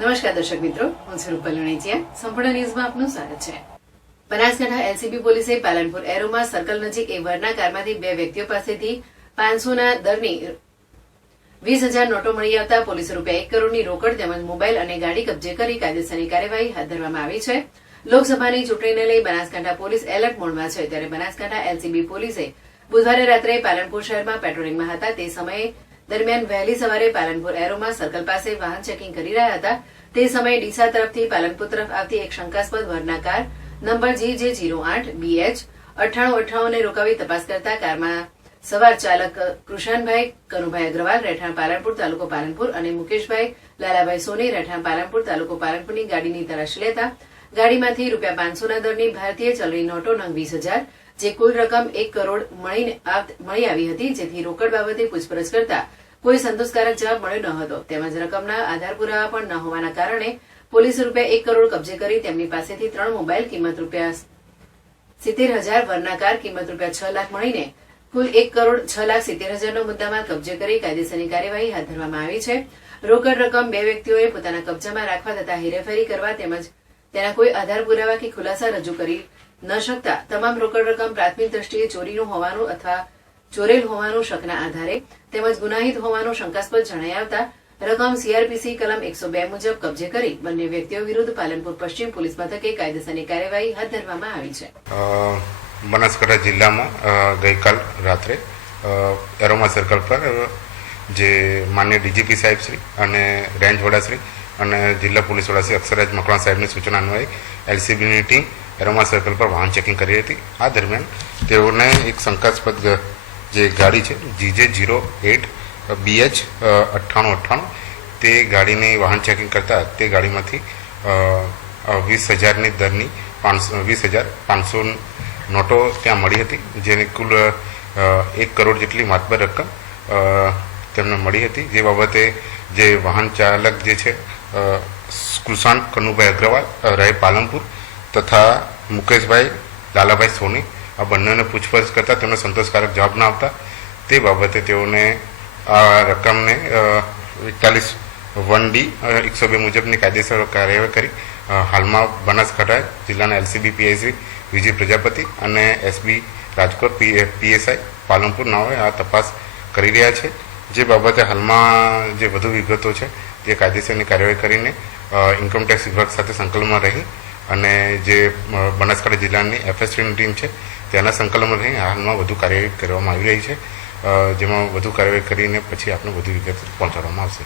નમસ્કાર દર્શક મિત્રો, હું છું રૂપલ વણેચિયા. સંપૂર્ણ ન્યૂઝમાં આપનું સ્વાગત છે. બનાસકાંઠા એલસીબી પોલીસે પાલનપુર એરોમા સર્કલ નજીક એક વરના કારમાંથી બે વ્યક્તિઓ પાસેથી 500ના દરની 20,000 નોટો મળી આવતા પોલીસે રૂપિયા 1 કરોડની રોકડ તેમજ મોબાઈલ અને ગાડી કબજે કરી કાયદેસરની કાર્યવાહી હાથ ધરવામાં આવી છે. લોકસભાની ચૂંટણીને લઈ બનાસકાંઠા પોલીસ એલર્ટ મોડમાં છે, ત્યારે બનાસકાંઠા એલસીબી પોલીસે બુધવારે રાત્રે પાલનપુર શહેરમાં પેટ્રોલિંગમાં હતા. તે સમયે દરમિયાન વહેલી સવારે પાલનપુર એરોમા સર્કલ પાસે વાહન ચેકિંગ કરી રહ્યા હતા. તે સમયે ડીસા તરફથી પાલનપુર તરફ આવતી એક શંકાસ્પદ વરના કાર નંબર GJ08 BH 9858 ને રોકાવી તપાસ કરતા કારમાં સવાર ચાલક કૃષાનભાઈ કનુભાઈ અગ્રવાલ રહેઠાણ પાલનપુર તાલુકો પાલનપુર અને મુકેશભાઈ લાલાભાઈ સોની રહેઠાણ પાલનપુર તાલુકો પાલનપુરની ગાડીની તલાશી લેતા ગાડીમાંથી રૂપિયા 500ના દરની ભારતીય ચલણી નોટો નંગ 20,000 જે કુલ રકમ 1 કરોડ મળી આવી હતી, જેથી રોકડ બાબતે પૂછપરછ કરતા કોઈ સંતોષકારક જવાબ મળ્યો ન હતો. તેમજ રકમના આધાર પુરાવા પણ ન હોવાના કારણે પોલીસે રૂપિયા 1 કરોડ કબજે કરી તેમની પાસેથી 3 મોબાઈલ કિંમત રૂપિયા 70,000, વરના કાર કિંમત રૂપિયા 6 લાખ મળીને કુલ 1 કરોડ 6,70,000નો મુદ્દામાલ કબજે કરી કાયદેસરની કાર્યવાહી હાથ ધરવામાં આવી છે. રોકડ રકમ બે વ્યક્તિઓએ પોતાના કબજામાં રાખવા તથા હેરેફેરી કરવા તેમજ તેના કોઈ આધાર પુરાવા કે ખુલાસા રજૂ કરી ન શકતા તમામ રોકડ રકમ પ્રાથમિક દ્રષ્ટિએ ચોરીનું હોવાનું અથવા ચોરેલ હોવાનું શકના આધારે તેમજ ગુનાહિત હોવાનું શંકાસ્પદ જણાઈ આવતા રકમ CRPC કલમ 102 મુજબ કબજે કરી બંને વ્યક્તિઓ વિરુદ્ધ પાલનપુર પશ્ચિમ પોલીસ મથકે કાયદેસરની કાર્યવાહી હાથ ધરવામાં આવી છે. બનાસકાંઠા જિલ્લામાં ગઈકાલ રાત્રે એરોમા સર્કલ પર જે માન્ય ડીજીપી સાહેબ શ્રી અને રેન્જ વડા શ્રી અને જિલ્લા પોલીસ વડા શ્રી અક્ષરાજ મકવાણા સાહેબની સૂચના અન્વયે એલસીબીની ટીમ એરોમા સર્કલ પર વાહન ચેકિંગ કરી હતી. આ દરમિયાન તેઓને એક શંકાસ્પદ જે ગાડી છે GJ08 BH 9858 તે ગાડીની વાહન ચેકિંગ કરતા તે ગાડીમાંથી 20,000ની દરની 20,500 નોટો ત્યાં મળી હતી, જેની કુલ 1 કરોડ જેટલી માતબર રકમ તેમને મળી હતી. જે બાબતે જે વાહન ચાલક જે છે કૃષાન કનુભાઈ અગ્રવાલ રહે પાલનપુર તથા મુકેશભાઈ લાલાભાઈ સોની, આ બંનેને પૂછપરછ કરતા તેમને સંતોષકારક જવાબ ન આપતા તે બાબતે તેઓને આ રકમને 41(1)D 102 મુજબની કાયદેસર કાર્યવાહી કરી હાલમાં બનાસકાંઠા જિલ્લાના એલસીબી પીઆઈ શ્રી વિજય પ્રજાપતિ અને એસબી રાજકોટ PSI પાલનપુર નાઓએ આ તપાસ કરી રહ્યા છે. જે બાબતે હાલમાં જે વધુ વિગતો છે તે કાયદેસરની કાર્યવાહી કરીને ઇન્કમટેક્સ વિભાગ સાથે સંકલનમાં રહી અને જે બનાસકાંઠા જિલ્લાની FSTની ટીમ છે તેના સંકલનમાં રહી હાલમાં વધુ કાર્યવાહી કરવામાં આવી રહી છે, જેમાં વધુ કાર્યવાહી કરીને પછી આપણે વધુ વિગત પહોંચાડવામાં આવશે.